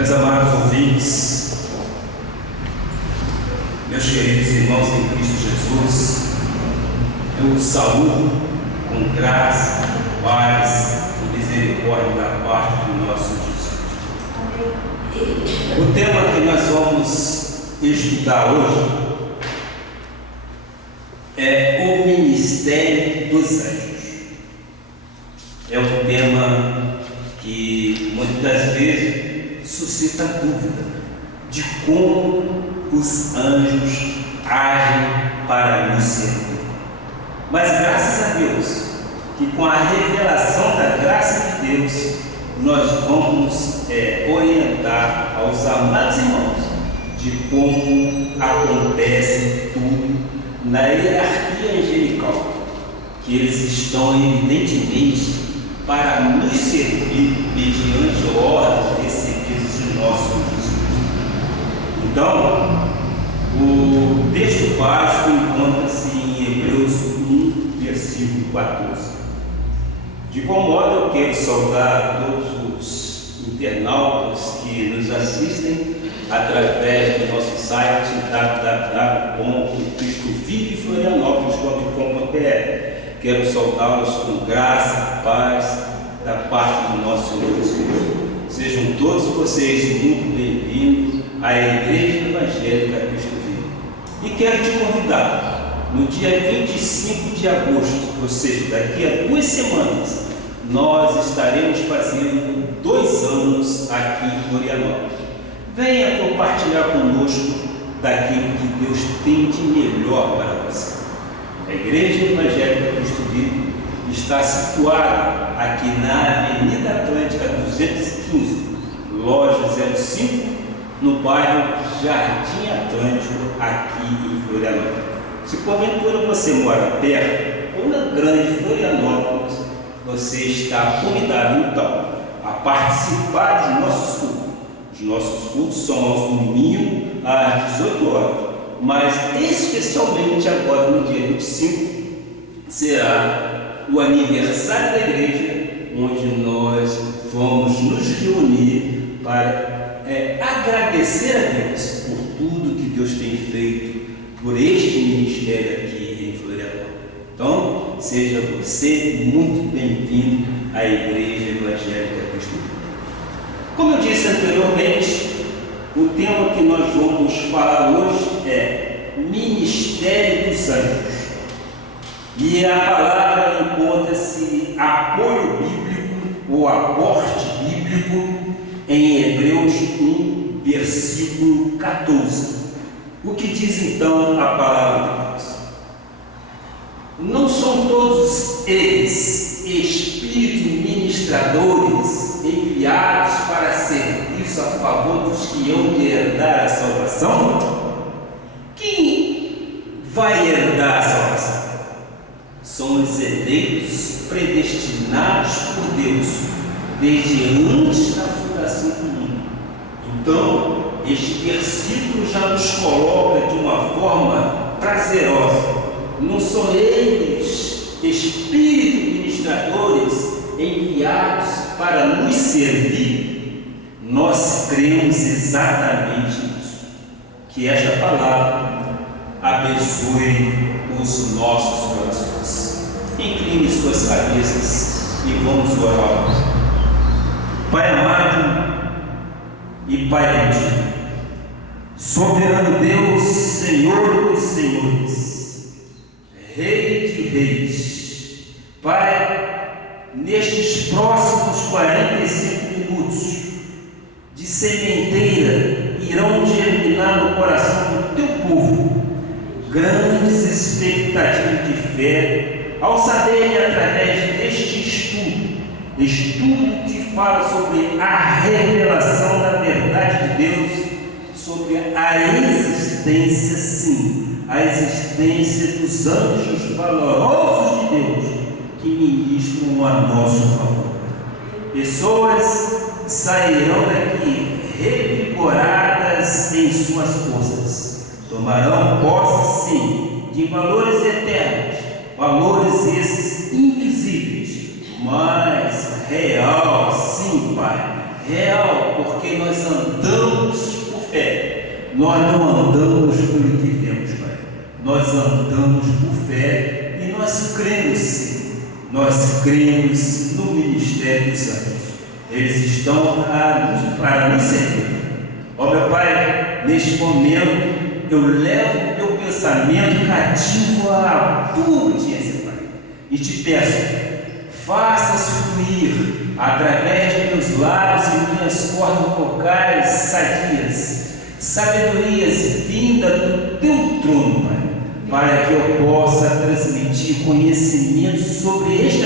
Meus amados ouvintes, meus queridos irmãos em Cristo Jesus, eu os saúdo com graça, paz e misericórdia da parte do nosso Jesus. O tema que nós vamos estudar hoje é o ministério dos anjos. É um tema que muitas vezes suscita dúvida de como os anjos agem para nos servir. Mas graças a Deus, que com a revelação da graça de Deus, nós vamos orientar aos amados irmãos de como acontece tudo na hierarquia angelical, que eles estão evidentemente para nos servir mediante ordens recebidas de nosso Jesus. Então, o texto básico encontra-se em Hebreus 1, versículo 14. De qual modo eu quero saudar todos os internautas que nos assistem através do nosso site www.cristoviveflorianópolis.com.br. Quero saudá-los com graça e paz da parte do nosso Senhor Jesus. Sejam todos vocês muito bem-vindos à Igreja Evangélica Cristo Vive. E quero te convidar, no dia 25 de agosto, ou seja, daqui a 2 semanas, nós estaremos fazendo 2 anos aqui em Florianópolis. Venha compartilhar conosco daquilo que Deus tem de melhor para você. A Igreja Evangélica Cristo Vive está situada aqui na Avenida Atlântica 215, loja 05, no bairro Jardim Atlântico, aqui em Florianópolis. Se porventura você mora perto ou na grande Florianópolis, você está convidado então a participar de nossos cultos. Os nossos cultos são aos domingos às 18 horas, mas especialmente agora no dia 25 será o aniversário da igreja, onde nós vamos nos reunir para agradecer a Deus por tudo que Deus tem feito por este ministério aqui em Florianópolis. Então, seja você muito bem-vindo à Igreja Evangélica Cristo Vive. Como eu disse anteriormente, o tema que nós vamos falar hoje é Ministério dos Anjos. E a palavra encontra-se apoio bíblico ou aporte bíblico em Hebreus 1, versículo 14. O que diz então a palavra de Deus? Não são todos eles espíritos ministradores enviados para serviço a favor dos que hão de herdar a salvação? Quem vai herdar a salvação? São os eleitos predestinados por Deus desde antes da fundação do mundo. Então, este versículo já nos coloca de uma forma prazerosa. Não são eles espíritos ministradores enviados para nos servir. Nós cremos exatamente nisso. Que esta palavra abençoe os nossos corações. Incline suas cabeças e vamos orar. Pai amado e Pai bendito, soberano Deus, Senhor dos senhores, Rei de reis, Pai, nestes próximos 45 minutos de sementeira irão germinar no coração do teu povo grandes expectativas de fé, ao saberem através deste estudo que fala sobre a revelação da verdade de Deus, sobre a existência, sim, a existência dos anjos valorosos de Deus que ministram a nosso favor. Pessoas sairão daqui revigoradas em suas forças, tomarão posse, sim, de valores eternos, valores esses invisíveis, mas real, sim, Pai, Real, porque nós andamos por fé. Nós não andamos pelo que vemos, Pai. Nós andamos por fé e nós cremos sim. Nós cremos no ministério dos anjos. Eles estão para nos servir. Ó meu Pai, neste momento eu levo o meu pensamento cativo à tua obediência, Pai. E te peço, faças fluir através de meus lábios e minhas cordas vocais sadias, sabedorias vinda do teu trono, Pai, para que eu possa transmitir conhecimento sobre este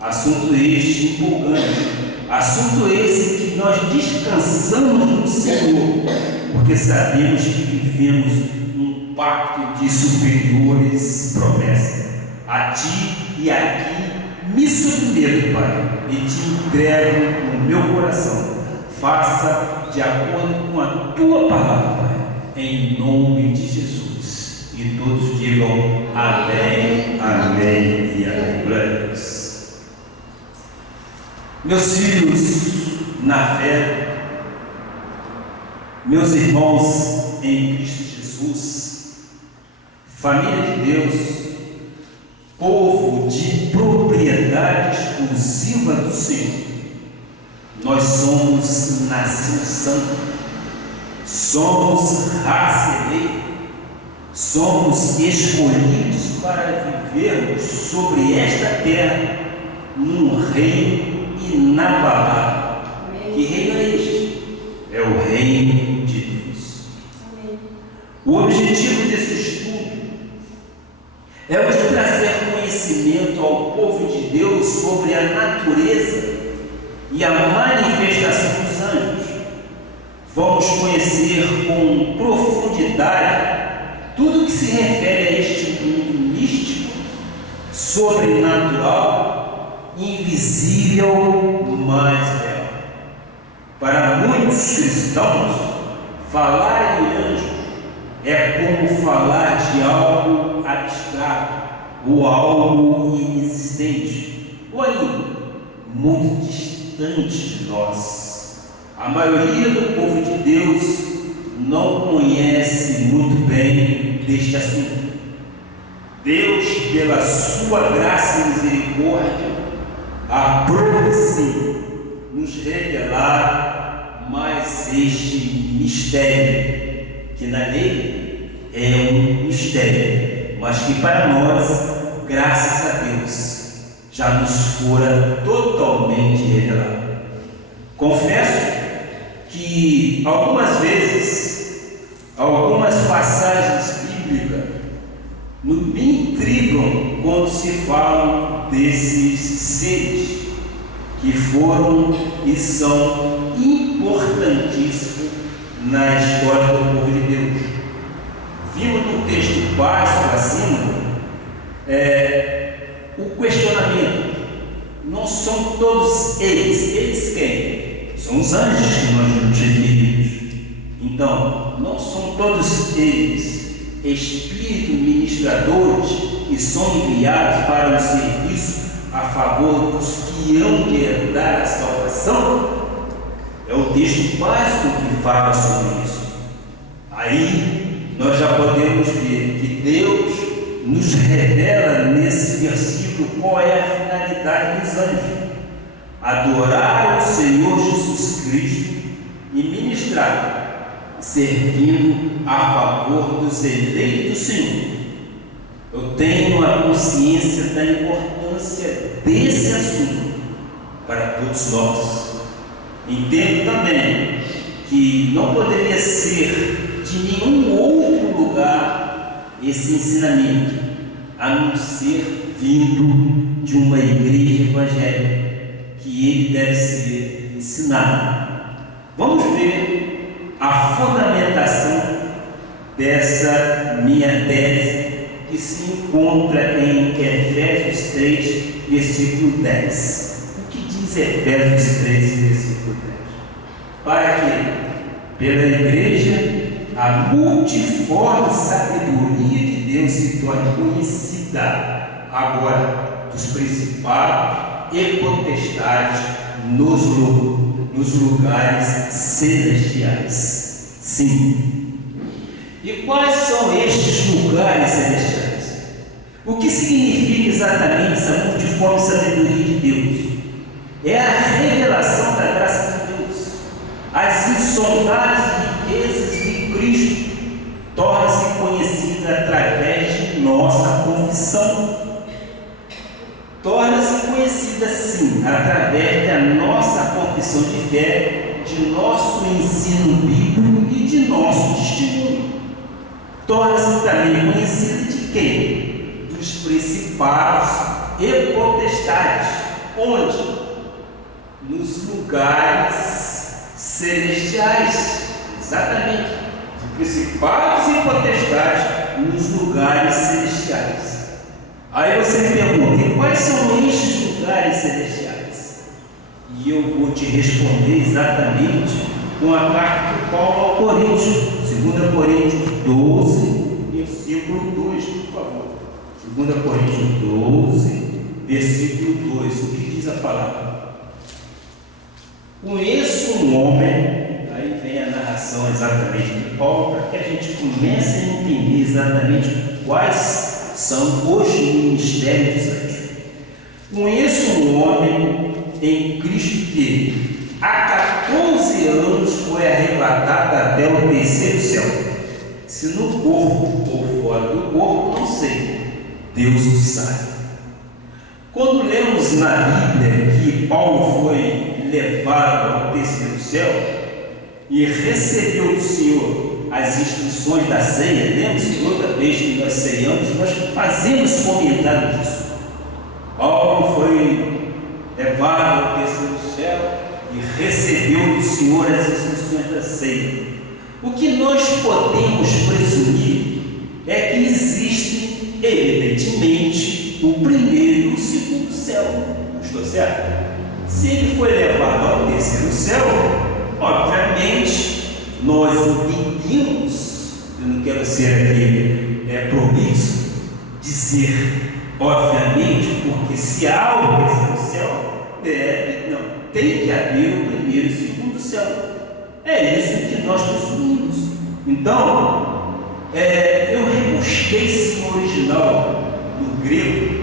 assunto este empolgante, assunto esse que nós descansamos no Senhor, porque sabemos que vivemos um pacto de superiores promessas. A Ti e aqui me submeto, Pai, e Te entrego o meu coração. Faça de acordo com a Tua palavra, Pai, em nome de Jesus. E todos digam amém, amém e amém. Glória a Deus. Meus filhos na fé, meus irmãos em Cristo Jesus, família de Deus, povo de propriedade exclusiva do Senhor, nós somos nação santa, somos raça eleita, somos escolhidos para vivermos sobre esta terra num reino inabalável. Que reino é este? É o reino de Deus. Amém. O objetivo desse estudo é o de trazer conhecimento ao povo de Deus sobre a natureza e a manifestação dos anjos. Vamos conhecer com profundidade tudo que se refere a este mundo místico, sobrenatural, invisível, mas real. Para muitos cristãos, falar em anjo é como falar de algo abstrato ou algo inexistente, ou ainda muito distante de nós. A maioria do povo de Deus não conhece muito bem deste assunto. Deus, pela sua graça e misericórdia, aprova sim nos revelar mais este mistério, que na lei é um mistério, mas que para nós, graças a Deus, já nos fora totalmente revelado. Confesso que algumas vezes, algumas passagens bíblicas me intrigam quando se fala desses seres que foram e são importantíssimos na história do povo de Deus. Vimos no texto básico acima o questionamento: não são todos eles quem? São os anjos que nós nos referimos. Então, não são todos eles espíritos ministradores que são enviados para o serviço a favor dos que hão de herdar a salvação? É o texto básico que fala sobre isso. Aí nós já podemos ver que Deus nos revela nesse versículo qual é a finalidade dos anjos: adorar o Senhor Jesus Cristo e ministrar, servindo a favor dos eleitos do Senhor. Eu tenho a consciência da importância desse assunto para todos nós. Entendo também que não poderia ser de nenhum outro lugar esse ensinamento, a não ser vindo de uma igreja evangélica, que ele deve ser ensinado. Vamos ver a fundamentação dessa minha tese, que se encontra em Efésios 3, versículo 10. O que diz Efésios 3, versículo 10? Para que, pela igreja, a multiforme sabedoria de Deus se torne conhecida agora dos principados e potestades nos nos lugares celestiais. Sim. E quais são estes lugares celestiais? O que significa exatamente essa multiforme sabedoria de Deus? É a revelação da graça de Deus. As insondáveis riquezas de Cristo tornam-se conhecidas através de nossa confissão. Torna-se conhecida, sim, através da nossa confissão de fé, de nosso ensino bíblico e de nosso testemunho. Torna-se também conhecida de quem? Dos principados e potestades. Onde? Nos lugares celestiais. Exatamente. De principados e potestades nos lugares celestiais. Aí você me pergunta, e quais são estes lugares celestiais? E eu vou te responder exatamente com a carta de Paulo ao Coríntios, 2 Coríntios 12, versículo 2, por favor. 2 Coríntios 12, versículo 2, o que diz a palavra? Conheço um homem, aí vem a narração exatamente de Paulo, para que a gente comece a entender exatamente quais são os ministérios dos anjos. Conheço um homem em Cristo que há 14 anos foi arrebatado até o terceiro céu. Se no corpo ou fora do corpo, não sei. Deus o sabe. Quando lemos na Bíblia que Paulo foi levado ao terceiro céu e recebeu do Senhor as instruções da ceia, lembra-se que toda vez que nós ceiamos, nós fazemos comentário disso. Paulo foi levado ao terceiro céu e recebeu do Senhor as instruções da ceia. O que nós podemos presumir é que existe, evidentemente, o primeiro e o segundo céu. Estou certo? Se ele foi levado ao terceiro céu, obviamente, nós entendemos, eu não quero ser aqui promíscuo, dizer, obviamente, porque se há o terceiro céu, tem que haver o primeiro e o segundo céu. É isso que nós presumimos. Então, eu rebusquei esse original no grego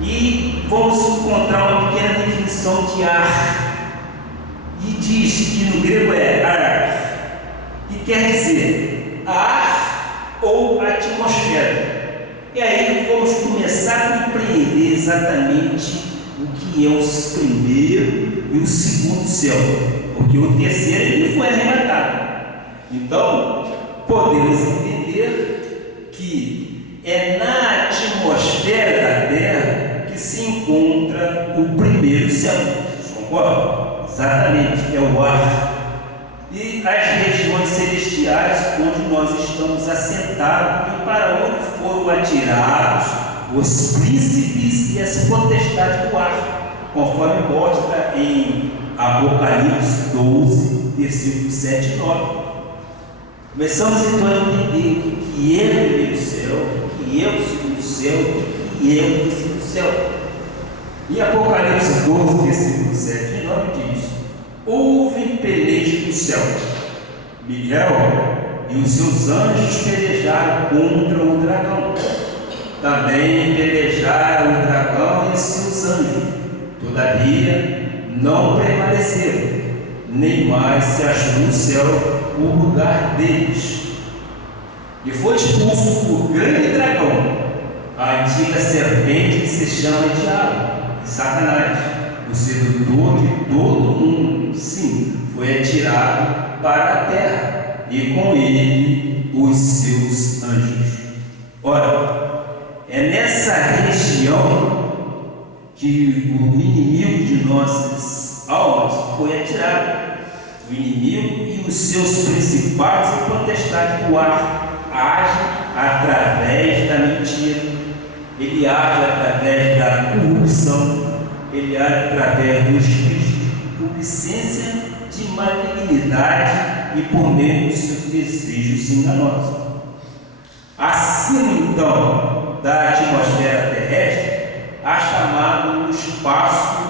e vamos encontrar uma pequena definição de ar. E diz que no grego é ar, que quer dizer ar ou atmosfera. E aí vamos começar a compreender exatamente o que é o primeiro e o segundo céu, porque o terceiro ele foi arrebatado. Então, podemos entender que é na atmosfera da Terra que se encontra o primeiro céu. Vocês concordam? Exatamente, é o ar. E as regiões celestiais onde nós estamos assentados e para onde foram atirados os príncipes e as potestades do ar, conforme mostra em Apocalipse 12, versículos 7 e 9. Começamos então a entender o que é o primeiro céu, o que é o segundo céu, o que é o terceiro céu. Em Apocalipse 12, versículos 7 e 9 diz: houve peleja no céu. Miguel e os seus anjos pelejaram contra o dragão. Também pelejaram o dragão e seus anjos. Todavia, não prevaleceram, nem mais se achou no céu o lugar deles. E foi expulso o grande dragão, a antiga serpente que se chama Diabo, Satanás, o sedutor de todo mundo. Sim, foi atirado para a terra, e com ele os seus anjos. Ora, é nessa região que o inimigo de nossas almas foi atirado. O inimigo e os seus principais e potestades do ar agem através da mentira, ele age através da corrupção, ele age através do espírito de concupiscência, de malignidade e por meio dos seus desejos enganosos. Acima então da atmosfera terrestre, há chamado um espaço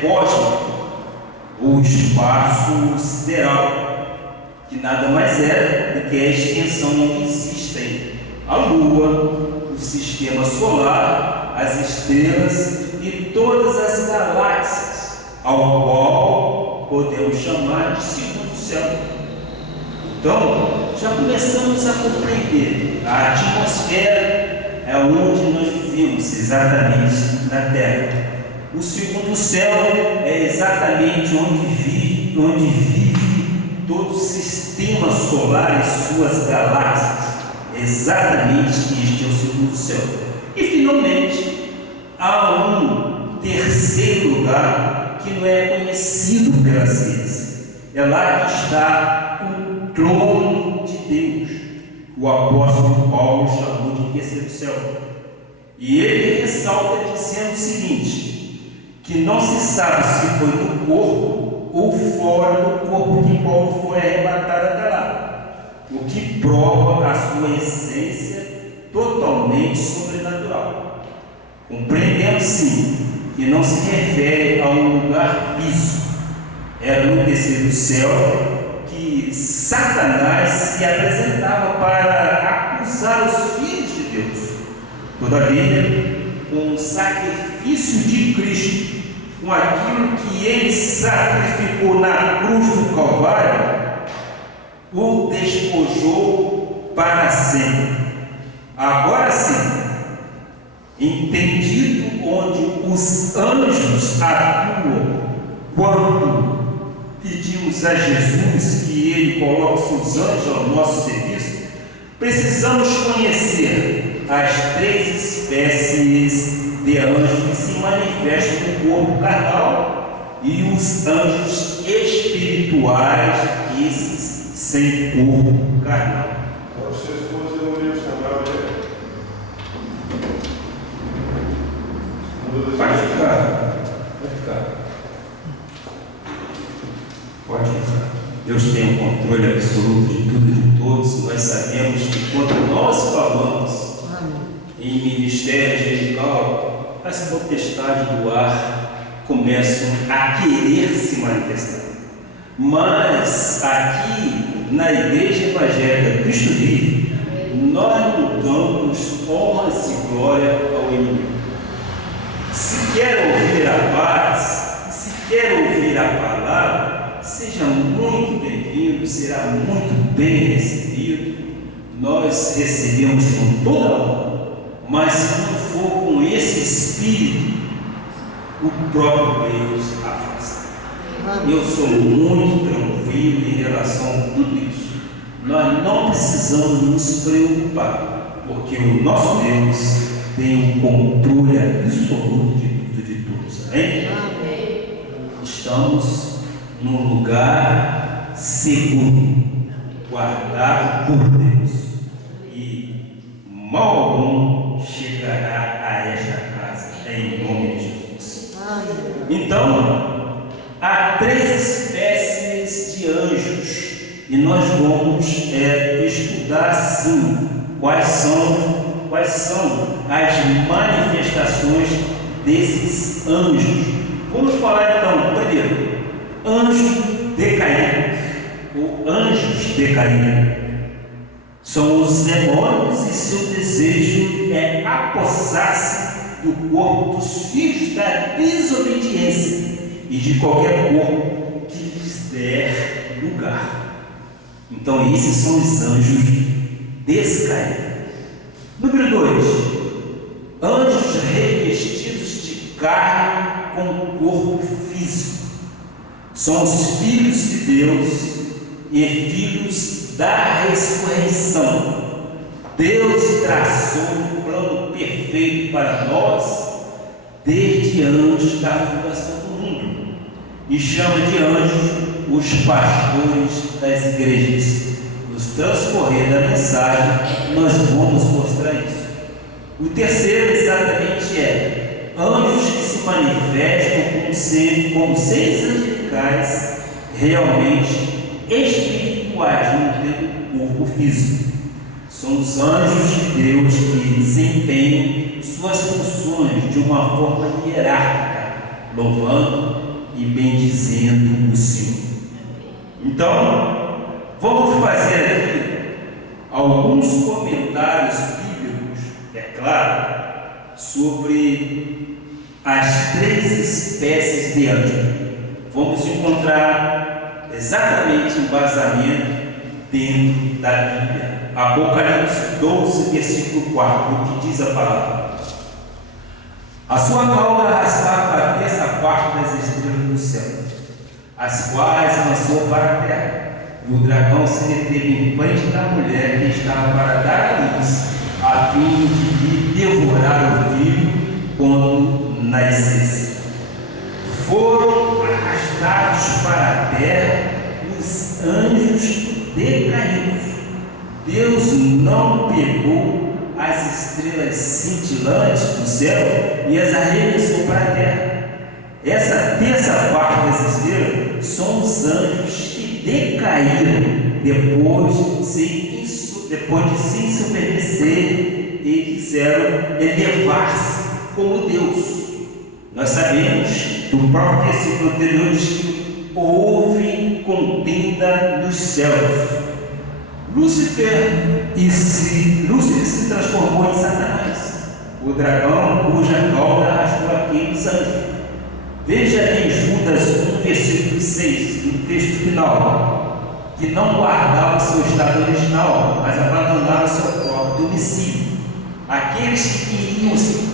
cósmico, o espaço sideral, que nada mais é do que a extensão onde existem a Lua, o sistema solar, as estrelas e todas as galáxias, ao qual podemos chamar de segundo céu. Então, já começamos a compreender a atmosfera é onde nós vivemos, exatamente na Terra. O segundo céu é exatamente onde vive todo o sistema solar e suas galáxias. Exatamente este é o segundo céu. E finalmente, há um terceiro lugar que não é conhecido pela ciência. É lá que está o trono de Deus. O apóstolo Paulo chamou de terceiro céu. E ele ressalta dizendo o seguinte: que não se sabe se foi no corpo ou fora do corpo que Paulo foi arrebatado até lá, o que prova a sua essência totalmente sobrenatural. Compreendemos sim que não se refere a um lugar físico. Era no terceiro céu que Satanás se apresentava para acusar os filhos de Deus. Todavia, com o sacrifício de Cristo, com aquilo que ele sacrificou na cruz do Calvário, o despojou para sempre. Agora sim, entendido onde os anjos atuam quando pedimos a Jesus que ele coloque seus anjos ao nosso serviço, precisamos conhecer as três espécies de anjos que se manifestam no corpo carnal e os anjos espirituais, esses sem corpo carnal. Pode ser esposa e mulher chamada. Pode ficar. Pode ficar. Deus tem o controle absoluto de tudo e de todos. Nós sabemos que quando nós falamos em ministério angelical, as potestades do ar começam a querer se manifestar. Mas aqui na Igreja Evangélica Cristo Vive, nós não damos honras e glória ao inimigo. Se quer ouvir a paz, se quer ouvir a palavra, seja muito bem-vindo, será muito bem recebido. Nós recebemos com toda a honra. Mas se não for com esse espírito, o próprio Deus afasta. Eu sou muito tranquilo em relação a tudo isso. Nós não precisamos nos preocupar, porque o nosso Deus tem o controle absoluto de tudo e de todos. Amém? Estamos num lugar seguro, guardado por Deus, e mal algum chegará a esta casa, em nome de Jesus. Então, há três espécies de anjos, e nós vamos estudar sim quais são as manifestações desses anjos. Vamos falar então, primeiro, anjo decaído, ou anjos decaídos. São os demônios e seu desejo é apossar-se do corpo dos filhos da desobediência e de qualquer corpo que lhes der lugar. Então esses são os anjos descaídos. Número 2, anjos revestidos de carne com corpo físico. São os filhos de Deus e filhos da ressurreição. Deus traçou um plano perfeito para nós desde antes da fundação do mundo e chama de anjos os pastores das igrejas. Nos transcorrer da mensagem nós vamos mostrar isso. O terceiro exatamente é anjos que se manifestam como seres angelicais realmente espirituais, não tendo corpo físico. São os anjos de Deus que desempenham suas funções de uma forma hierárquica, louvando, e bendizendo o Senhor. Então, vamos fazer aqui alguns comentários bíblicos, é claro, sobre as 3 espécies de anjo. Vamos encontrar exatamente embasamento dentro da Bíblia. Apocalipse 12, versículo 4, o que diz a palavra: a sua cauda arrastava a 3/4 das estrelas do céu, as quais lançou para a terra. E o dragão se deteve em frente da mulher que estava para dar a luz, a fim de lhe devorar o filho quando nascesse. Foram arrastados para a terra os anjos decaídos. Deus não pegou as estrelas cintilantes do céu e as arremessou para a terra. Essa 3/4 das estrelas são os anjos que decaíram depois de se ensoberbecer e quiseram elevar-se como Deus. Nós sabemos do próprio versículo anterior que houve contenda nos céus. Lúcifer se transformou em Satanás, o dragão cuja cauda arrastou aqueles anjos. Veja em Judas 1, versículo 6, no texto final, que não guardavam seu estado original, mas abandonaram seu próprio domicílio. Aqueles que queriam se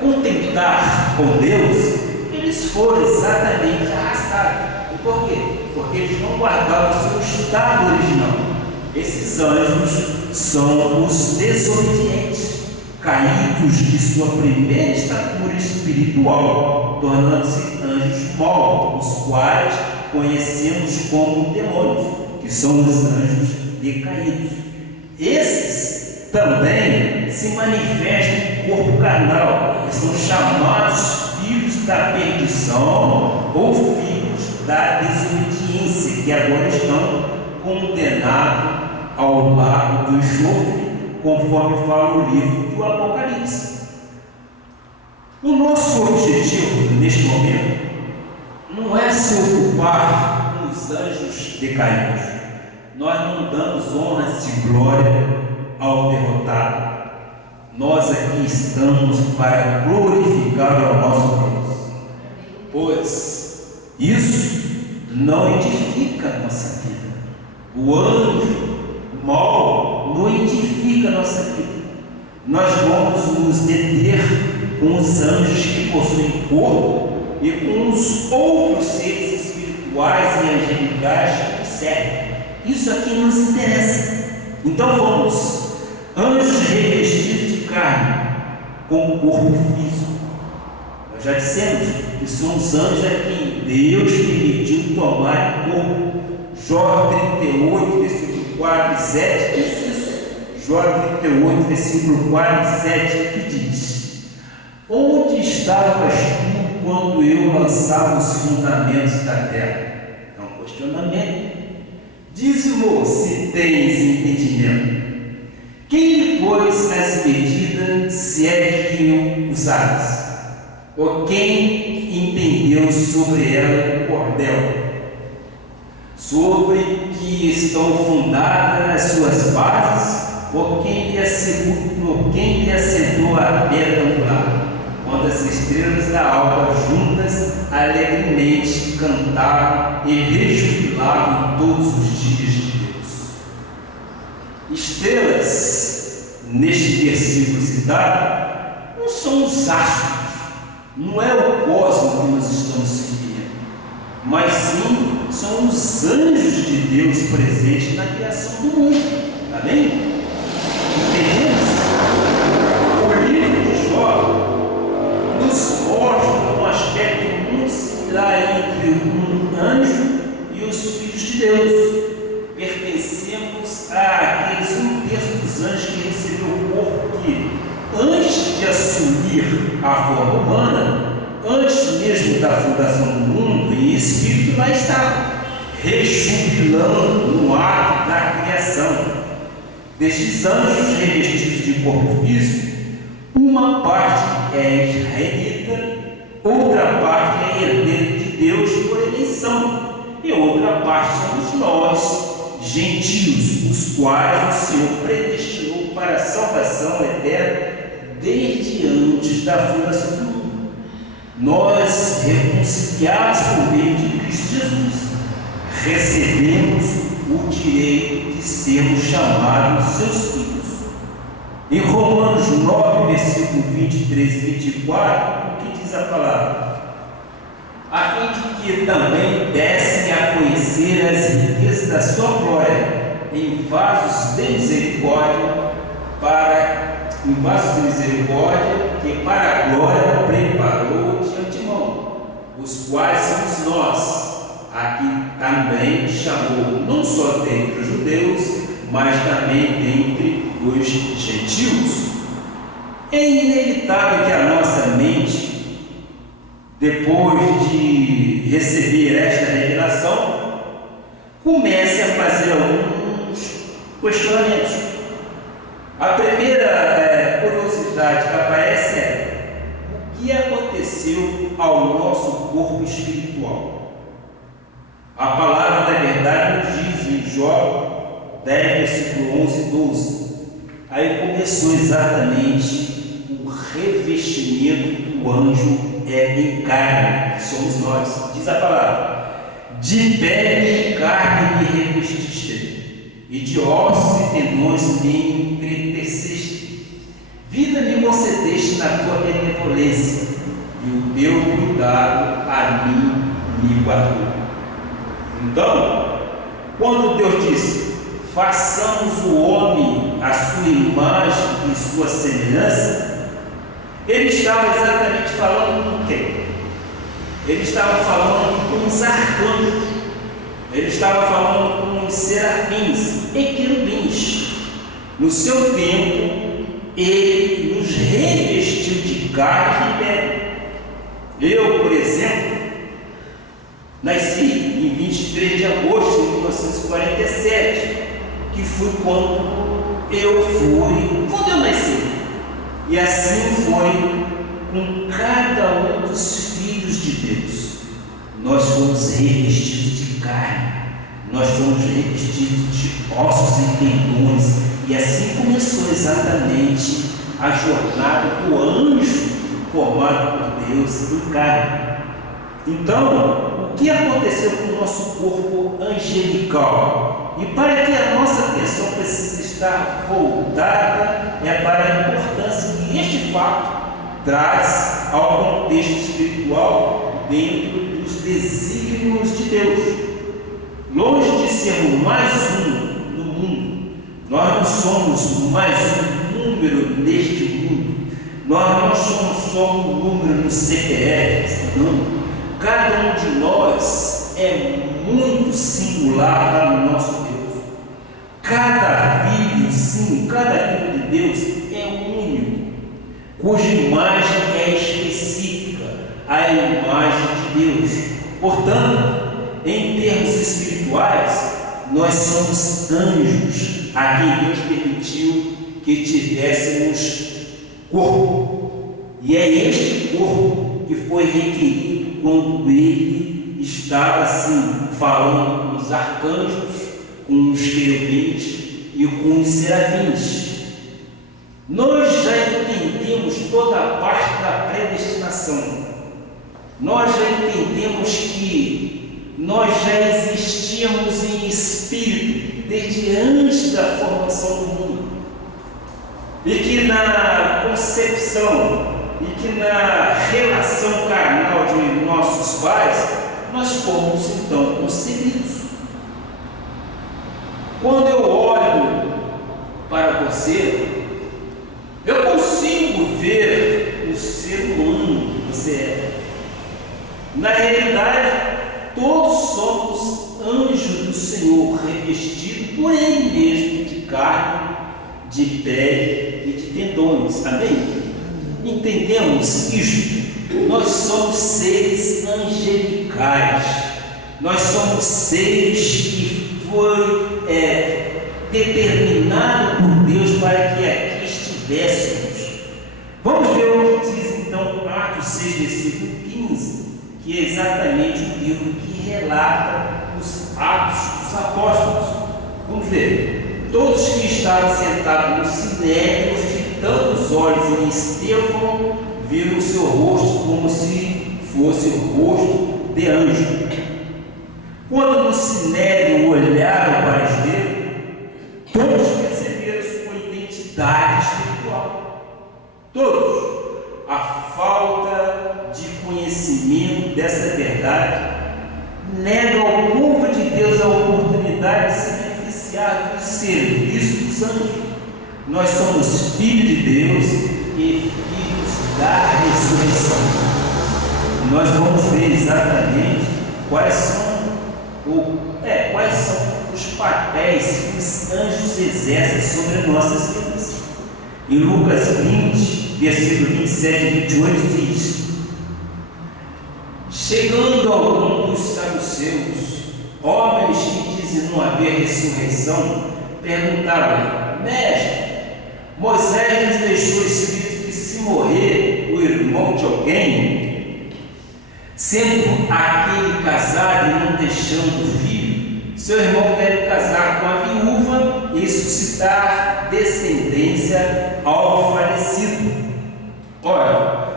contentar com Deus, eles foram exatamente arrastados. E por quê? Porque eles não guardavam seu estado original. Esses anjos são os desobedientes, caídos de sua primeira estatura espiritual, tornando-se anjos maus, os quais conhecemos como demônios, que são os anjos decaídos. Esses também se manifestam no corpo carnal, que são chamados filhos da perdição ou filhos da desobediência, que agora estão condenados ao lago do enxofre, conforme fala o livro do Apocalipse. O nosso objetivo neste momento não é se ocupar com os anjos decaídos. Nós não damos honras e glória ao derrotado. Nós aqui estamos para glorificar ao nosso Deus, pois isso não edifica a nossa vida. O anjo mal não edifica a nossa vida. Nós vamos nos deter com os anjos que possuem corpo e com os outros seres espirituais e angelicais que nos servem. Isso aqui não nos interessa. Então vamos, anjos revestidos de carne, com corpo físico. Nós já dissemos que são os anjos a quem Deus permitiu tomar corpo. Jó 38, versículo 4 e 7 diz isso. Jó 38, versículo 4 e 7, que diz: onde estavas tu quando eu lançava os fundamentos da terra? É um questionamento. Diz-mo se tens entendimento. Quem lhe pôs as medidas, se é que eu usares? Ou quem empreendeu sobre ela o cordel? Sobre que estão fundadas as suas bases? Ou quem lhe assentou a pedra angular? Quando as estrelas da alva juntas alegremente cantavam e rejubilavam todos os dias de Deus. Estrelas, neste versículo citado, não são os astros, não é o cosmos que nós estamos seguindo, mas sim são os anjos de Deus presentes na criação do mundo. Amém? Entendemos? O livro de Jó nos mostra um aspecto muito similar entre um anjo e os filhos de Deus. Pertencemos àqueles 1/3 dos anjos que recebeu o corpo que, antes de assumir a forma humana, antes mesmo da fundação do mundo, em espírito lá estava, rejubilando no ato da criação. Destes anjos revestidos de corpo físico, uma parte é israelita, outra parte é herdeira de Deus por eleição, e outra parte somos nós, gentios, os quais o Senhor predestinou para a salvação eterna desde antes da fundação do mundo. Nós, reconciliados por meio de Cristo Jesus, recebemos o direito de sermos chamados seus filhos. Em Romanos 9, versículo 23 e 24, o que diz a palavra? A fim de que também dessem a conhecer as riquezas da sua glória em vasos de misericórdia, que para a glória preparou de antemão, os quais somos nós, a que também chamou não só dentre os judeus, mas também dentre os gentios. É inevitável que a nossa mente, depois de receber esta revelação, comece a fazer alguns questionamentos. A primeira curiosidade que aparece é: o que aconteceu ao nosso corpo espiritual? A palavra da verdade nos diz em Jó 10, versículo 11 e 12. Aí começou exatamente o revestimento do anjo em carne, que somos nós. Diz a palavra: de pele e carne me revestiste, e de ossos e tendões me entreteceste. Vida me concedeste na tua benevolência, e o teu cuidado a mim me guardou. Então, quando Deus disse: façamos o homem à sua imagem e sua semelhança, ele estava exatamente falando com quem? Ele estava falando com os arcanjos, ele estava falando com os serafins e querubins. No seu tempo, ele nos revestiu de carne e pele. Eu, por exemplo, nasci em 23 de agosto de 1947, que foi quando eu nasci. E assim foi com cada um dos filhos de Deus. Nós fomos revestidos de carne, nós fomos revestidos de ossos e tendões, e assim começou exatamente a jornada do anjo formado por Deus em carne. Então, o que aconteceu com o nosso corpo angelical? E para que a nossa atenção precise estar voltada para a importância que este fato traz ao contexto espiritual dentro dos desígnios de Deus. Longe de sermos mais um no mundo, nós não somos mais um número neste mundo, nós não somos só um número no CPF, não. Cada um de nós é muito singular para o nosso Deus. Cada filho, sim, cada filho de Deus é único, cuja imagem é específica, a imagem de Deus. Portanto, em termos espirituais, nós somos anjos a quem Deus permitiu que tivéssemos corpo. E é este corpo que foi requerido quando ele estava assim, falando com os arcanjos, com os querubins e com os serafins. Nós já entendemos toda a parte da predestinação. Nós já entendemos que nós já existíamos em espírito desde antes da formação do mundo. E que na concepção e que na relação carnal de nossos pais, nós fomos então concebidos. Quando eu olho para você, eu consigo ver o ser humano que você é. Na realidade, todos somos anjos do Senhor, revestidos por Ele mesmo de carne, de pele e de tendões. Amém? Entendemos isto? Nós somos seres angelicais, nós somos seres que foi determinado por Deus para que aqui estivéssemos. Vamos ver o que diz então Atos 6, versículo 15, que é exatamente o livro que relata os Atos dos Apóstolos. Vamos ver. Todos que estavam sentados no sinédrio, fitando os olhos em Estevão, viram o seu rosto como se fosse o rosto de anjo. Quando no sinédrio olharam para ele, todos perceberam sua identidade espiritual. Todos. A falta de conhecimento dessa verdade nega ao povo de Deus a oportunidade de se beneficiar do serviço dos anjos. Nós somos filhos de Deus e filhos da ressurreição. Nós vamos ver exatamente quais são os papéis que os anjos exercem sobre nossas vidas. Em Lucas 20, versículo 27 e 28 diz: chegando algum dos saduceus, homens que dizem não haver ressurreição, perguntaram-lhe: mestre, Moisés nos deixou escrito que se morrer o irmão de alguém, sendo aquele casado e não deixando filho, seu irmão deve casar com a viúva e suscitar descendência ao falecido. Ora,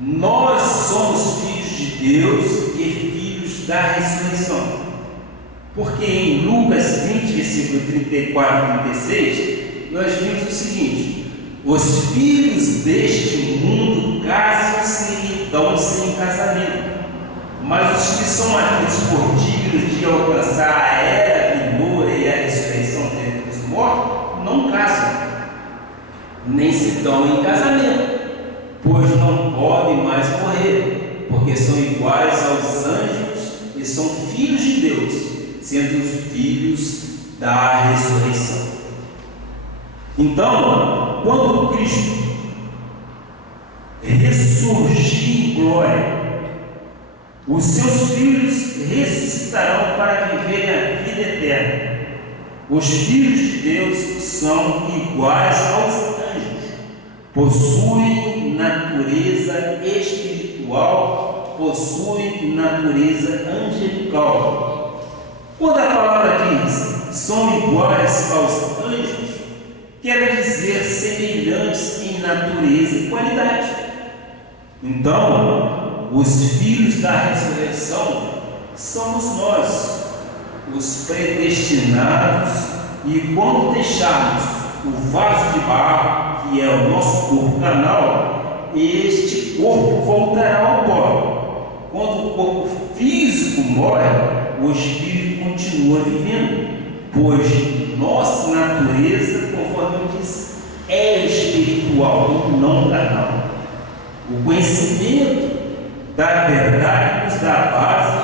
nós somos filhos de Deus e filhos da ressurreição. Porque em Lucas 20, versículo 34 e 36, nós vimos o seguinte: os filhos deste mundo casam-se e dão-se em casamento, mas os que são aqueles por dignos de alcançar a era vindoura e a ressurreição dentre os mortos, não casam, nem se dão em casamento, pois não podem mais morrer, porque são iguais aos anjos e são filhos de Deus, sendo os filhos da ressurreição. Então, quando Cristo ressurgir em glória, os seus filhos ressuscitarão para viverem a vida eterna. Os filhos de Deus são iguais aos anjos, possuem natureza espiritual, possuem natureza angelical. Quando a palavra diz são iguais aos anjos, quer dizer semelhantes em natureza e qualidade. Então, os filhos da ressurreição somos nós, os predestinados, e quando deixarmos o vaso de barro, que é o nosso corpo carnal, este corpo voltará ao pó. Quando o corpo físico morre, o espírito continua vivendo, pois nossa natureza, conforme eu disse, é espiritual e não carnal. O conhecimento da verdade nos dá base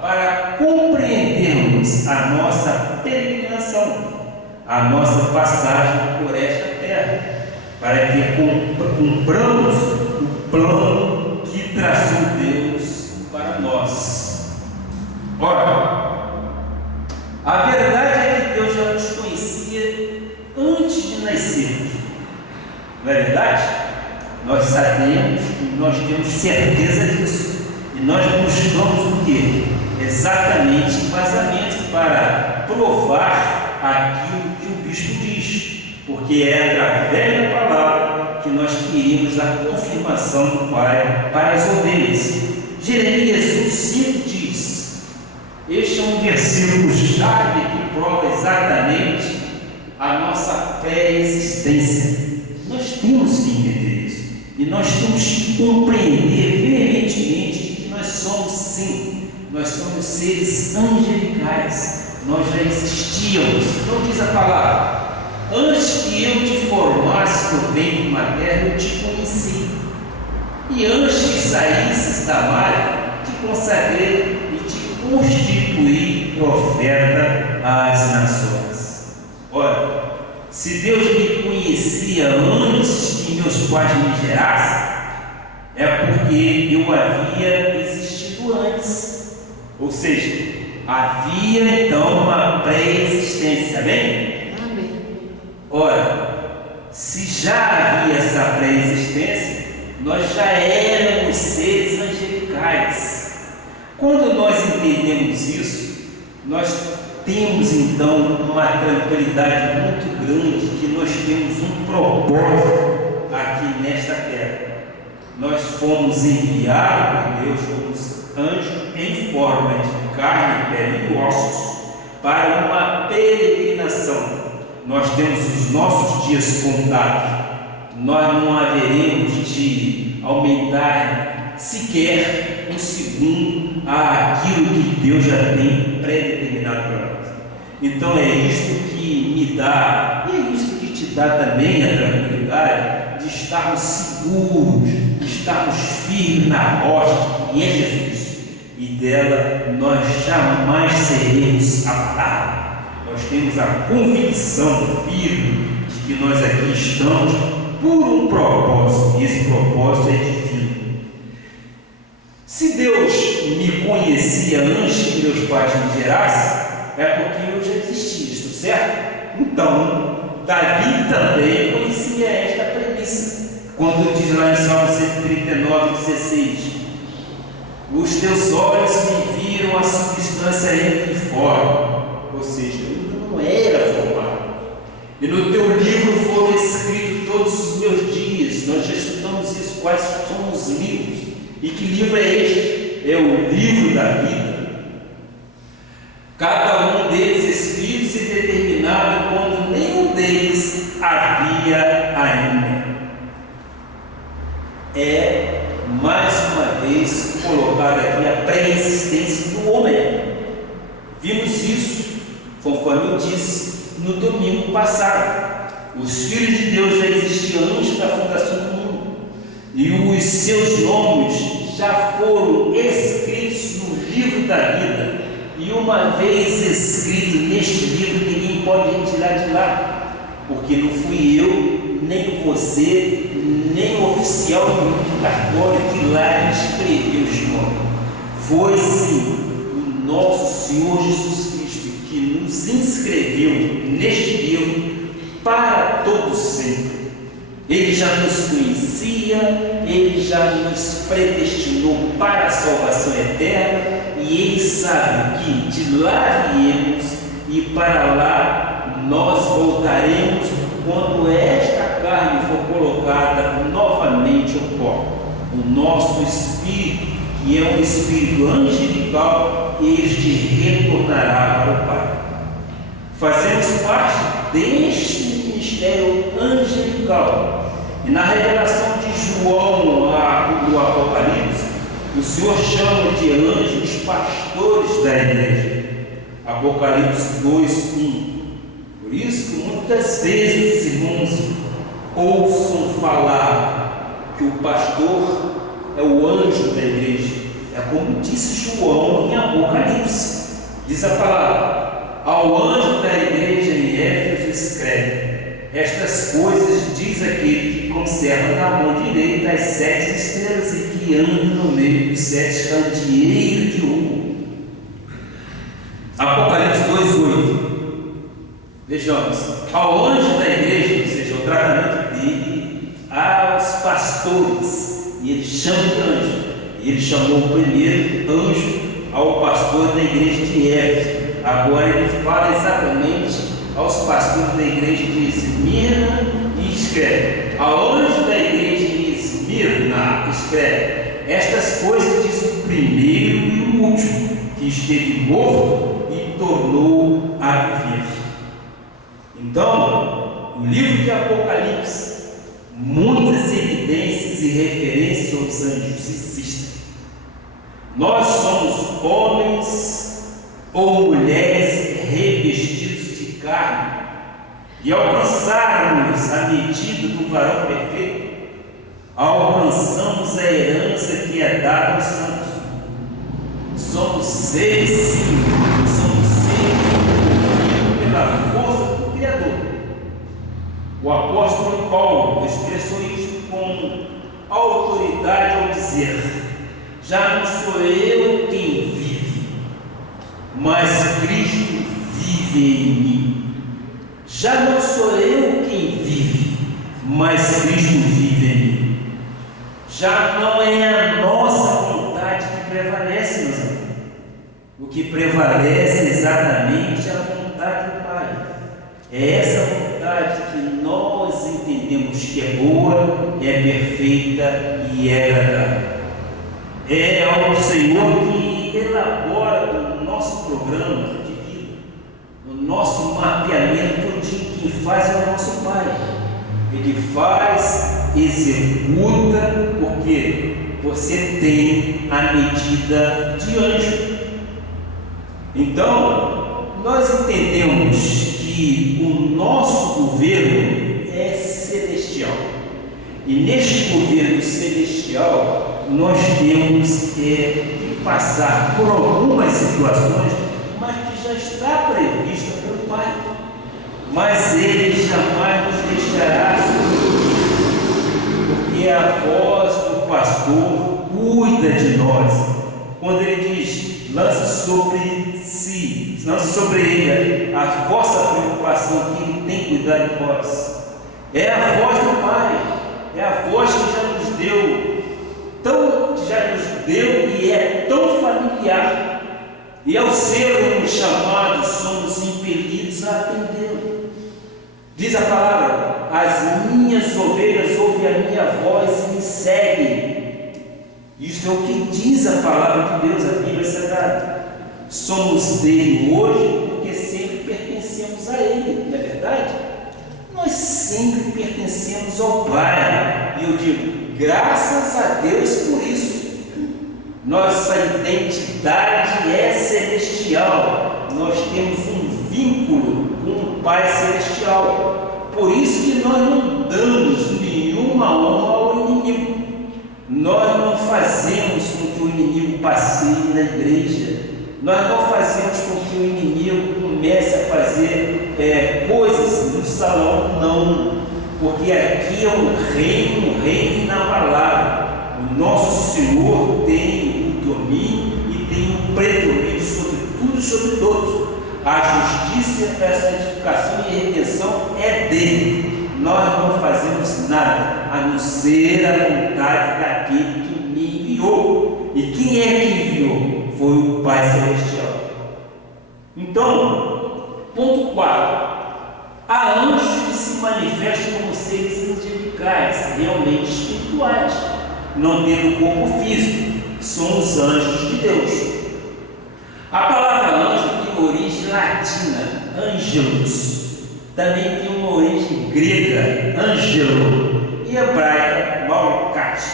para compreendermos a nossa peregrinação, a nossa passagem por esta terra, para que cumpramos o plano que traçou Deus para nós. Ora, a verdade é que Deus já nos conhecia antes de nascermos, não é verdade? Nós sabemos e nós temos certeza disso, e nós buscamos o quê? Exatamente embasamento para provar aquilo que o bispo diz, porque é através da palavra que nós queríamos a confirmação do Pai para as ovelhas. Jeremias 5 diz: este é um versículo chave que prova exatamente a nossa pré-existência. Nós temos que entender isso, e nós temos que compreender veementemente que nós somos, sim, nós somos seres angelicais, nós já existíamos. Então diz a palavra: antes que eu te formasse no ventre materno, eu te conheci, e antes que saísses da madre, te consagrei e te constituí profeta às nações. Ora, se Deus me conhecia antes que meus pais me gerassem, é porque eu havia existido antes. Ou seja, havia então uma pré-existência, bem? Amém. Ora, se já havia essa pré-existência, nós já éramos seres angelicais. tranquilidade muito grande que nós temos um propósito aqui nesta terra. Nós fomos enviados por Deus, fomos anjos em forma de carne, pele e ossos, para uma peregrinação. Nós temos os nossos dias contados. Nós não haveremos de aumentar sequer um segundo àquilo que Deus já tem pré-determinado para nós. Então é isto que me dá, e é isto que te dá também a tranquilidade de estarmos seguros, de estarmos firmes na rocha que é Jesus, e dela nós jamais seremos abalados. Nós temos a convicção firme de que nós aqui estamos por um propósito, e esse propósito é divino. Se Deus me conhecia antes que meus pais me gerassem, é porque eu já existia, estou certo? Então, Davi também conhecia esta premissa, quando diz lá em Salmo 139:16: os teus olhos me viram a substância entre fora, ou seja, eu não era formado, e no teu livro foram escritos todos os meus dias. Nós já estudamos isso, quais são os livros, e que livro é este? É o livro da vida. Cada um deles escritos e determinado quando nenhum deles havia ainda. É mais uma vez colocada aqui a pré-existência do homem. Vimos isso, conforme eu disse no domingo passado. Os filhos de Deus já existiam antes da fundação do mundo, e os seus nomes já foram escritos no livro da vida. E uma vez escrito neste livro, ninguém pode retirar de lá, porque não fui eu, nem você, nem o oficial do cartório que lá escreveu os nomes. Foi sim o nosso Senhor Jesus Cristo que nos inscreveu neste livro para todo sempre. Ele já nos conhecia, Ele já nos predestinou para a salvação eterna, e Ele sabe que de lá viemos e para lá nós voltaremos quando esta carne for colocada novamente ao pó. O nosso espírito, que é um espírito angelical, este retornará para o Pai. Fazemos parte deste ministério angelical. E na revelação de João, lá do Apocalipse, o Senhor chama de anjos pastores da igreja. Apocalipse 2:1. Por isso que muitas vezes os irmãos ouçam falar que o pastor é o anjo da igreja. É como disse João em Apocalipse. Diz a palavra: ao anjo da igreja em Éfeso escreve: estas coisas diz aquele que conserva na mão direita as 7 estrelas e que anda no meio dos 7 candeeiros de ouro. Apocalipse 2:8. Vejamos, ao anjo da igreja, ou seja, o tratamento dele aos pastores, e ele chama de anjo. E ele chamou o primeiro anjo ao pastor da igreja de Éfeso. Agora ele fala exatamente aos pastores da igreja de Esmirna e escreve: ao anjo da igreja de Esmirna escreve: estas coisas diz o primeiro e o último, que esteve morto e tornou a viver. Então, o livro de Apocalipse, muitas evidências e referências aos anjos existem. Nós somos homens ou mulheres revestidos de carne, e alcançarmos a medida do varão perfeito, alcançamos a herança que é dada aos santos. Somos seres sim, somos seres pela força do Criador. O apóstolo Paulo expressou isso com autoridade ao dizer: já não sou eu quem vive, mas Cristo vive em mim. Já não sou eu quem vive, mas Cristo vive em mim. Já não é a nossa vontade que prevalece, meus amigos. O que prevalece é exatamente a vontade do Pai. É essa vontade que nós entendemos que é boa, é perfeita e é agradável. É ao Senhor que elabora o nosso programa de vida, o nosso mapeamento todinho. Quem faz é o nosso Pai. Ele faz, executa, porque você tem a medida de anjo. Então, nós entendemos que o nosso governo é celestial. E neste governo celestial, nós temos que passar por algumas situações, mas que já está prevista pelo Pai. Mas Ele jamais nos deixará sofrer, porque a voz do pastor cuida de nós. Quando Ele diz, lance sobre Ele a vossa preocupação, que Ele tem cuidado de vós. É a voz do Pai, é a voz que já nos deu e é tão familiar. E ao sermos chamados, somos impelidos a atendê-lo. Diz a palavra: as minhas ovelhas ouvem a minha voz e me seguem. Isso é o que diz a palavra de Deus, a Bíblia Sagrada. Somos dele hoje porque sempre pertencemos a Ele, não é verdade? Nós sempre pertencemos ao Pai. E eu digo, graças a Deus por isso. Nossa identidade é celestial. Nós temos um vínculo com o Pai celestial. Por isso que nós não damos nenhuma honra ao inimigo. Nós não fazemos com que o inimigo passeie na igreja. Nós não fazemos com que o inimigo comece a fazer coisas no salão, não. Porque aqui é um reino inabalável. O nosso Senhor tem o domínio e tem o predomínio sobre tudo e sobre todos. A justiça, a santificação e a redenção é dele. Nós não fazemos nada a não ser a vontade daquele que me enviou. E quem é que enviou? Foi o Pai Celestial. Então, ponto 4. Há anjos que se manifestam como seres angelicais, realmente espirituais, não tendo corpo físico. São os anjos de Deus. A palavra anjo tem origem latina, angelos. Também tem uma origem grega, angelo, e hebraica, malcate.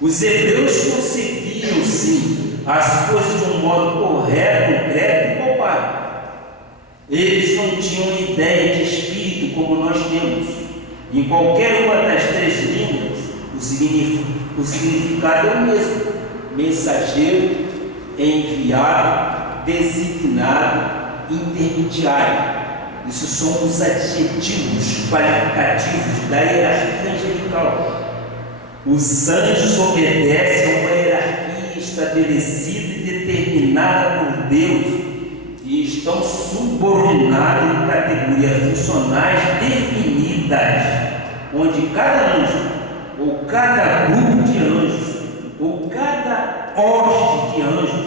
Os hebreus conseguiam, sim, as coisas de um modo correto, concreto e palpável. Eles não tinham ideia de espírito como nós temos. Em qualquer uma das três línguas, o significado é o mesmo: mensageiro, enviado, designado, intermediário. Isso são os adjetivos qualificativos da hierarquia angelical. Os anjos obedecem a uma hierarquia estabelecida e determinada por Deus e estão subordinados em categorias funcionais definidas, onde cada anjo, ou cada grupo de anjos, ou cada hoste de anjos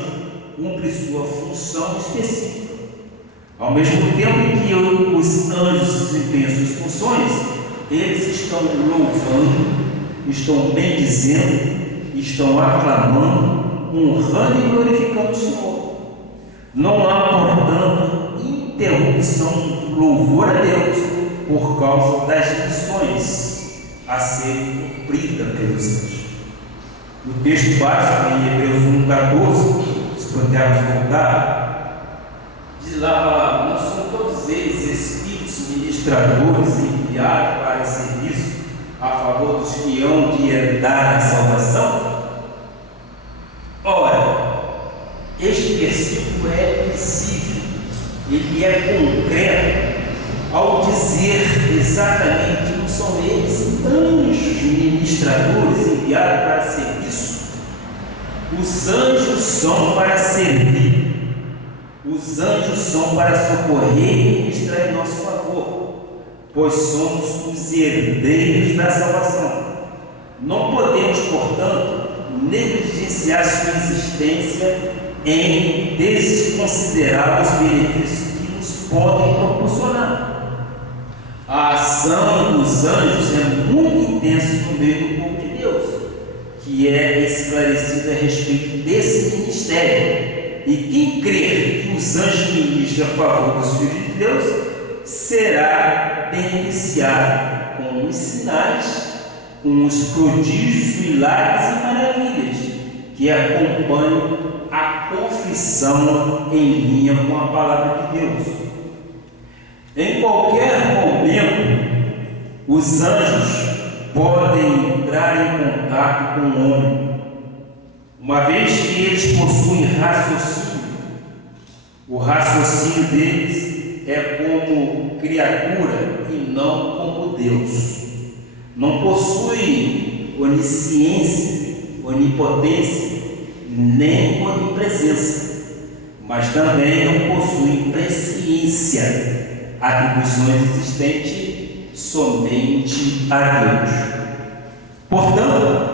cumpre sua função específica. Ao mesmo tempo em que os anjos desempenham suas funções, eles estão louvando, estão bendizendo, estão aclamando, honrando e glorificando o Senhor. Não há, portanto, interrupção do louvor a Deus por causa das missões a serem cumpridas pelos anjos. No texto básico, em Hebreus 1,14, se pudermos voltar, diz lá: não são todos eles espíritos ministradores enviados para serviço a favor dos que hão de herdar a salvação? Ora, este versículo é visível, ele é concreto ao dizer exatamente que não são eles anjos ministradores enviados para serviço. Os anjos são para servir. Os anjos são para socorrer e ministrar em nosso favor, pois somos os herdeiros da salvação. Não podemos, portanto, negligenciar sua existência em desconsiderar os benefícios que nos podem proporcionar. ação dos anjos é muito intensa no meio do povo de Deus, que é esclarecido a respeito desse ministério. E quem crer que os anjos ministram a favor dos filhos de Deus será beneficiado com os sinais, com os prodígios, milagres e maravilhas que acompanham a confissão em linha com a palavra de Deus. Em qualquer momento, os anjos podem entrar em contato com o homem, uma vez que eles possuem raciocínio. O raciocínio deles é como criatura e não como Deus. Não possuem onisciência, onipotência, nem onipresença, mas também não possuem presciência, atribuições existentes somente a Deus. Portanto,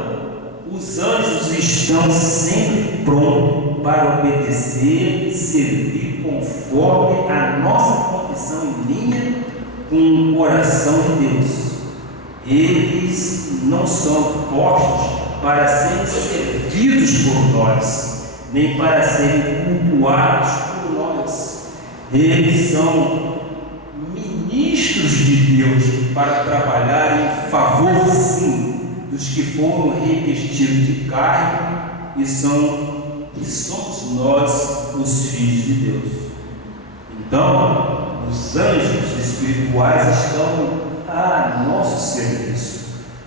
os anjos estão sempre prontos para obedecer e servir conforme a nossa confissão em linha com o coração de Deus. Eles não são postos para serem servidos por nós, nem para serem cultuados por nós. Eles são ministros de Deus para trabalhar em favor, sim, dos que foram revestidos de carne e somos nós, os filhos de Deus. Então, os anjos espirituais estão a nosso serviço.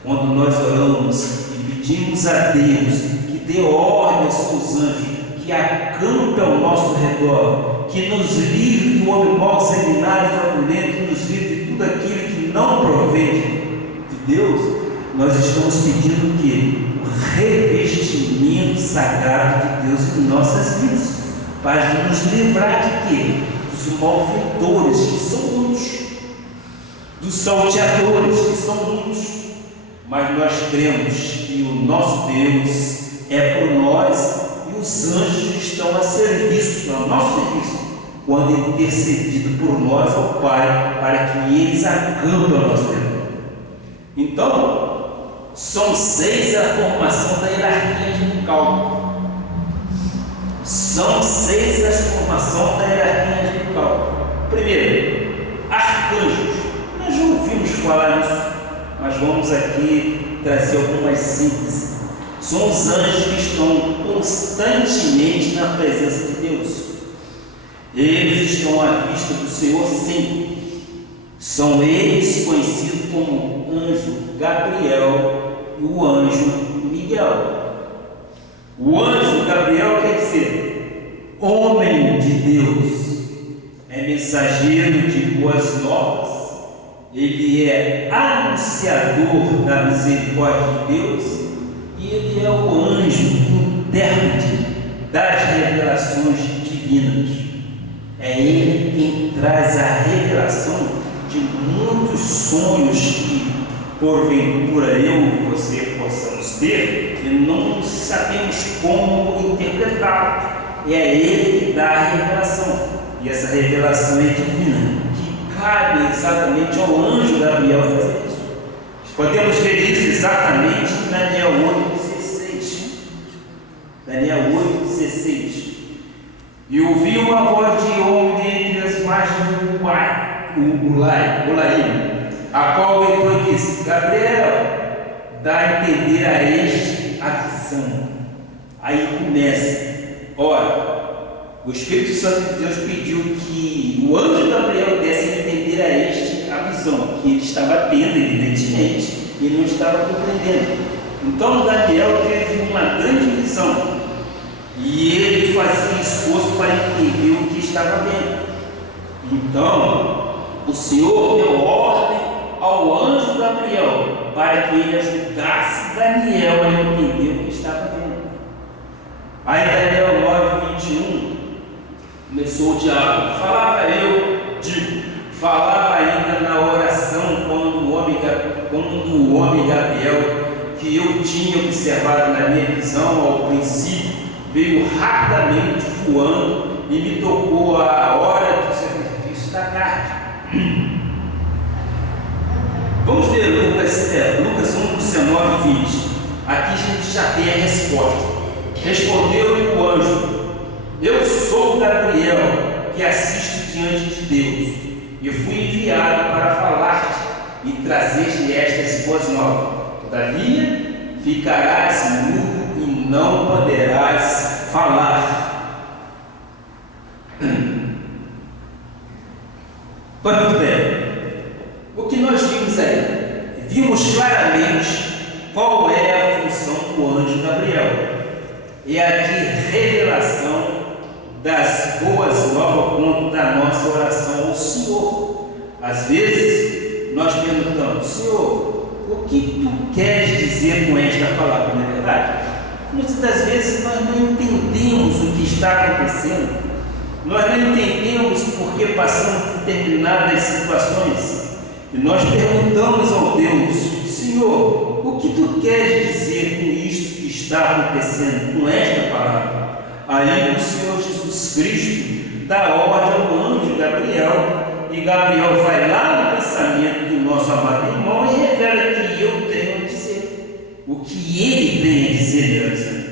Quando nós oramos e pedimos a Deus que dê ordem aos seus anjos, que acampe ao nosso redor, que nos livre do homem mau, sanguinário, fraudulento, que nos livre de tudo aquilo que não provém de Deus, nós estamos pedindo o quê? O revestimento sagrado de Deus em nossas vidas, para nos livrar de quê? Dos malfeitores, que são muitos, dos salteadores, que são muitos, mas nós cremos que o nosso Deus é por nós e os anjos estão a serviço, a nosso serviço, quando intercedido por nós ao Pai, para que eles acampem ao nosso redor. Então, são 6 a formação da hierarquia angelical. São 6 a formação da hierarquia angelical. Primeiro, arcanjos. Nós já ouvimos falar nisso, mas vamos aqui trazer algumas sínteses. São os anjos que estão constantemente na presença de Deus. Eles estão à vista do Senhor, sim. São eles conhecidos como anjo Gabriel e o anjo Miguel. O anjo Gabriel quer dizer homem de Deus, é mensageiro de boas novas, ele é anunciador da misericórdia de Deus e ele é o anjo intérprete das revelações divinas. É ele quem traz a revelação de muitos sonhos que porventura eu e você possamos ter e não sabemos como interpretar. É ele que dá a revelação, e essa revelação é divina, que cabe exatamente ao anjo Gabriel fazer isso. Podemos ver isso exatamente em Daniel 8,16. Daniel 8,16. E ouvi uma voz de homem entre as margens do Ulaim, a qual então disse: Gabriel, dá a entender a este a visão. Aí começa. Ora, o Espírito Santo de Deus pediu que o anjo Gabriel desse a entender a este a visão, que ele estava tendo, evidentemente, e não estava compreendendo. Então Daniel teve uma grande visão, e ele fazia esforço para entender o que estava vendo. Então, o Senhor deu ordem ao anjo Gabriel para que ele ajudasse Daniel a entender o que estava vendo. Aí Daniel 9:21 começou o diálogo. Falava ainda na oração quando o homem Gabriel, que eu tinha observado na minha visão ao princípio, veio rapidamente voando e me tocou a hora do sacrifício da tarde. seguinte: aqui a gente já tem a resposta. Respondeu o anjo: eu sou Gabriel, que assisto diante de Deus, e fui enviado para falar-te e trazer-te estas boas novas. Todavia, ficarás mudo e não poderás falar. Pois muito bem, o que nós vimos aí? Vimos claramente qual é a função do anjo Gabriel. É a de revelação das boas novas quanto da nossa oração ao Senhor. Às vezes, nós perguntamos: Senhor, o que tu queres dizer com esta palavra? Não é verdade? Muitas das vezes nós não entendemos o que está acontecendo, nós não entendemos por que passamos por determinadas situações, e nós perguntamos ao Deus: Senhor, o que tu queres dizer com isto que está acontecendo, com esta palavra? Aí o Senhor Jesus Cristo dá ordem ao anjo Gabriel, e Gabriel vai lá no pensamento do nosso amado irmão e revela que eu tenho a dizer. O que ele tem a dizer, melhor dizendo,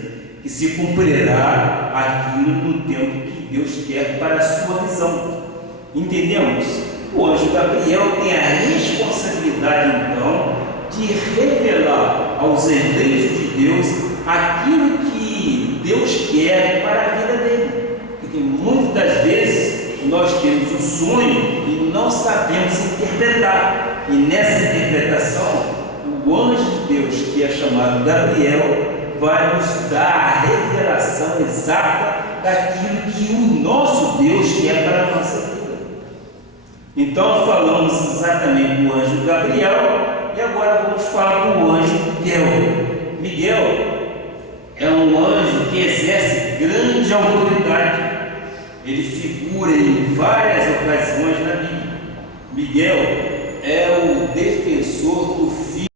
que se cumprirá aquilo no tempo que Deus quer para a sua visão. Entendemos? O anjo Gabriel tem a responsabilidade, então, de revelar aos eleitos de Deus aquilo que Deus quer para a vida dele. Porque muitas das vezes nós temos um sonho e não sabemos interpretar. E nessa interpretação, o anjo de Deus, que é chamado Gabriel, vai nos dar a revelação exata daquilo que o nosso Deus quer para a nossa vida. Então falamos exatamente do anjo Gabriel, e agora vamos falar do anjo Miguel. Miguel é um anjo que exerce grande autoridade. Ele figura em várias ocasiões na Bíblia. Miguel é o defensor do filho